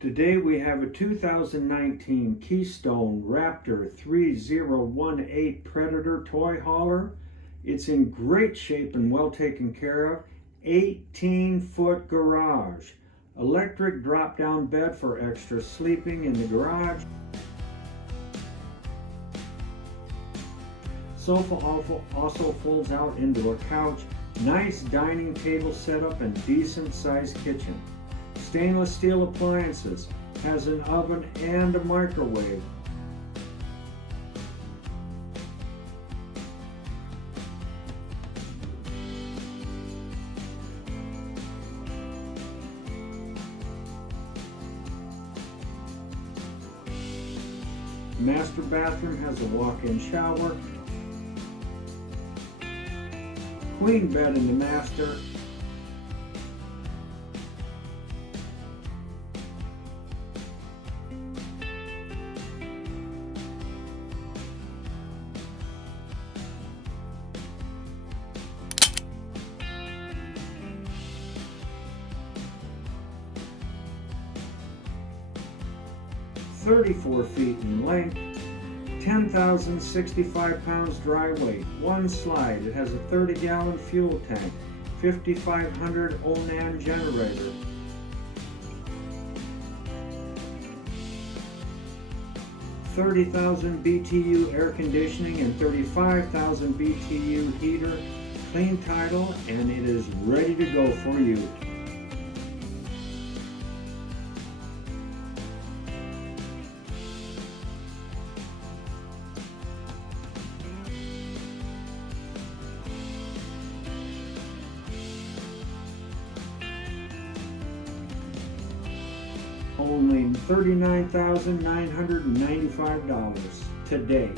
Today we have a 2019 Keystone Raptor 3018 Predator toy hauler. It's in great shape and well taken care of. 18-foot garage. Electric drop-down bed for extra sleeping in the garage. Sofa also folds out into a couch. Nice dining table setup and decent sized kitchen. Stainless steel appliances, has an oven and a microwave. Master bathroom has a walk-in shower. Queen bed in the master. (34 feet in length, 10,065 pounds dry weight, one slide. It has a 30-gallon fuel tank, 5,500 Onan generator. (30,000 BTU air conditioning and 35,000 BTU heater, clean title, and it is ready to go for you. Only $39,995 today.